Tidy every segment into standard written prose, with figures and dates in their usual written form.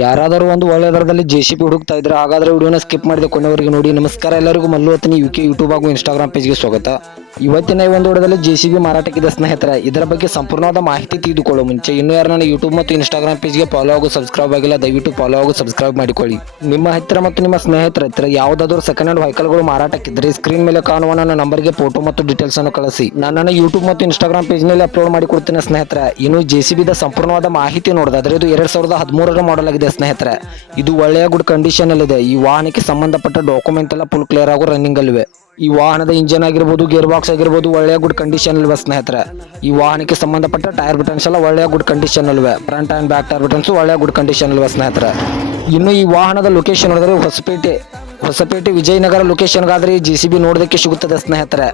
ಯಾರಾದರೂ ಒಂದು ಒಳ್ಳೆ ದರದಲ್ಲಿ JCB ಹುಡುಕ್ತಾ ಇದ್ರೆ ಹಾಗಾದ್ರೆ ವಿಡಿಯೋನ ಸ್ಕಿಪ್ ಮಾಡಿದೆ ಕೊನೆವರೆಗೆ ನೋಡಿ. ನಮಸ್ಕಾರ ಎಲ್ಲರಿಗೂ, ಮಲ್ಲು ಅತನಿ UK ಯೂಟ್ಯೂಬ್ ಹಾಗೂ ಇನ್ಸ್ಟಾಗ್ರಾಮ್ ಪೇಜ್ಗೆ ಸ್ವಾಗತ. ಇವತ್ತಿನ ಈ ಒಂದು ವಿಡಿಯೋದಲ್ಲಿ JCB ಮಾರಾಟಕ್ಕಿದೆ ಸ್ನೇಹಿತರೆ. ಇದರ ಬಗ್ಗೆ ಸಂಪೂರ್ಣವಾದ ಮಾಹಿತಿ ತಿಳಿದುಕೊಳ್ಳೋ ಮುಂಚೆ ಇನ್ನೂ ಯಾರು ನನ್ನ ಯೂಟ್ಯೂಬ್ ಮತ್ತು ಇನ್ಸ್ಟಾಗ್ರಾಮ್ ಪೇಜ್ಗೆ ಫಾಲೋ ಹಾಗೂ ಸಬ್ಸ್ಕ್ರೈಬ್ ಆಗಿಲ್ಲ, ದಯವಿಟ್ಟು ಫಾಲೋ ಹಾಗೂ ಸಬ್ಸ್ಕ್ರೈಬ್ ಮಾಡಿಕೊಳ್ಳಿ. ನಿಮ್ಮ ಹತ್ತಿರ ಮತ್ತು ನಿಮ್ಮ ಸ್ನೇಹಿತರ ಹತ್ತಿರ ಯಾವುದಾದರೂ ಸೆಕೆಂಡ್ ಹ್ಯಾಂಡ್ ವೆಹಿಕಲ್ಗಳು ಮಾರಾಟಕ್ಕಿದ್ರೆ ಸ್ಕ್ರೀನ್ ಮೇಲೆ ಕಾಣುವ ನನ್ನ ನಂಬರ್ಗೆ ಫೋಟೋ ಮತ್ತು ಡೀಟೇಲ್ಸ್ ಅನ್ನು ಕಳಿಸಿ. ನಾನು ನನ್ನ ಯೂಟ್ಯೂಬ್ ಮತ್ತು ಇನ್ಸ್ಟಾಗ್ರಾಮ್ ಪೇಜ್ನಲ್ಲಿ ಅಪ್ಲೋಡ್ ಮಾಡಿಕೊಡ್ತೇನೆ ಸ್ನೇಹಿತರೆ. ಇನ್ನು JCB ದ ಸಂಪೂರ್ಣವಾದ ಮಾಹಿತಿ ನೋಡಿದ್ರೆ ಇದು 2013ರ ಮಾಡೆಲ್ ಆಗಿದೆ ಸ್ನೇಹಿತರೆ. ಇದು ಒಳ್ಳೆಯ ಗುಡ್ ಕಂಡೀಷನ್ ಅಲ್ಲಿದೆ. ಈ ವಾಹನಕ್ಕೆ ಸಂಬಂಧಪಟ್ಟ ಡಾಕ್ಯುಮೆಂಟ್ ಎಲ್ಲ ಫುಲ್ ಕ್ಲಿಯರ್ ಹಾಗೂ ರನ್ನಿಂಗ್ ಅಲ್ಲಿವೆ. ಈ ವಾಹನದ ಇಂಜಿನ್ ಆಗಿರ್ಬೋದು, ಗೇರ್ ಬಾಕ್ಸ್ ಆಗಿರ್ಬೋದು ಒಳ್ಳೆಯ ಗುಡ್ ಕಂಡೀಷನ್ ಅಲ್ವಾ ಸ್ನೇಹಿತರೆ. ಈ ವಾಹನಕ್ಕೆ ಸಂಬಂಧಪಟ್ಟ ಟೈರ್ ಬಟನ್ಸ್ ಎಲ್ಲ ಒಳ್ಳೆಯ ಗುಡ್ ಕಂಡೀಷನ್ ಅಲ್ವೇ. Front and back tyre buttons ಒಳ್ಳೆಯ ಗುಡ್ ಕಂಡೀಷನ್ ಅಲ್ವಾ ಸ್ನೇಹಿತರೆ. ಇನ್ನು ಈ ವಾಹನದ ಲೊಕೇಶನ್ ನೋಡಿದ್ರೆ ಹೊಸಪೇಟೆ ವಿಜಯನಗರ ಲೊಕೇಶನ್ಗಾದ್ರೆ ಈ JCB ನೋಡೋದಕ್ಕೆ ಸಿಗುತ್ತದೆ ಸ್ನೇಹಿತರೆ.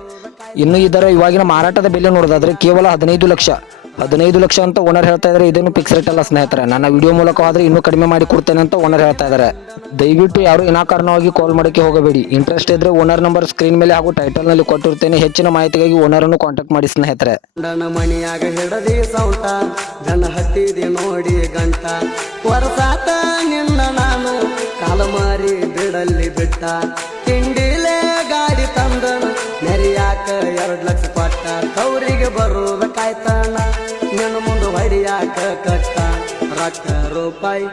ಇನ್ನು ಇದರ ಇವಾಗಿನ ಮಾರಾಟದ ಬೆಲೆ ನೋಡೋದಾದ್ರೆ ಕೇವಲ 15 ಲಕ್ಷ ಅಂತ ಓನರ್ ಹೇಳ್ತಾ ಇದ್ದಾರೆ. ಇದೇನು ಫಿಕ್ಸ್ ರೇಟ್ ಅಲ್ಲ ಸ್ನೇಹಿತರೆ. ನನ್ನ ವಿಡಿಯೋ ಮೂಲಕವಾದ್ರೆ ಇನ್ನೂ ಕಡಿಮೆ ಮಾಡಿ ಕೊಡ್ತೇನೆ ಅಂತ ಓನರ್ ಹೇಳ್ತಾ ಇದ್ದಾರೆ. ದಯವಿಟ್ಟು ಯಾರು ವಿನಾಕಾರಣವಾಗಿ ಕಾಲ್ ಮಾಡೋಕ್ಕೆ ಹೋಗಬೇಡಿ. ಇಂಟ್ರೆಸ್ಟ್ ಇದ್ರೆ ಓನರ್ ನಂಬರ್ ಸ್ಕ್ರೀನ್ ಮೇಲೆ ಹಾಗೂ ಟೈಟಲ್ ನಲ್ಲಿ ಕೊಟ್ಟಿರ್ತೇನೆ. ಹೆಚ್ಚಿನ ಮಾಹಿತಿಗಾಗಿ ಓನರ್ ಅನ್ನು ಕಾಂಟ್ಯಾಕ್ಟ್ ಮಾಡಿ ಸ್ನೇಹಿತರೆ. ಮಣಿಯಾಗ ಹಿಡದಿ ಸೌಟ ಗಂಡ ಹತ್ತಿದಿ ನೋಡಿ ಗಂಟ ವರ್ಷಾತ ನಿನ್ನ ನಾನು ಕಾಲಮಾರಿ ಬಿಡಲ್ಲಿ ಬಿಟ್ಟ ತಿಂಡಿಲೆ ಗಾಡಿ ತಂದನ ನೆರಿಯಾಕ 2 ಲಕ್ಷ ಕೊಟ್ಟ ತವರಿಗೆ ಬರುವುದ ಕಾಯ್ತಾನ ನಿನ್ನ ಮುಂದೆ ಹೊಡಿಯಾಕ ಕಟ್ಟ ರೊಕ್ಕ ರೂಪಾಯಿ